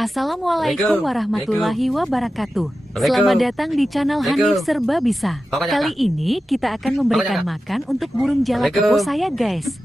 Assalamualaikum warahmatullahi wabarakatuh. Selamat datang di channel Hanif Serba Bisa. Kali ini kita akan memberikan makan untuk burung jalak kebo saya, guys.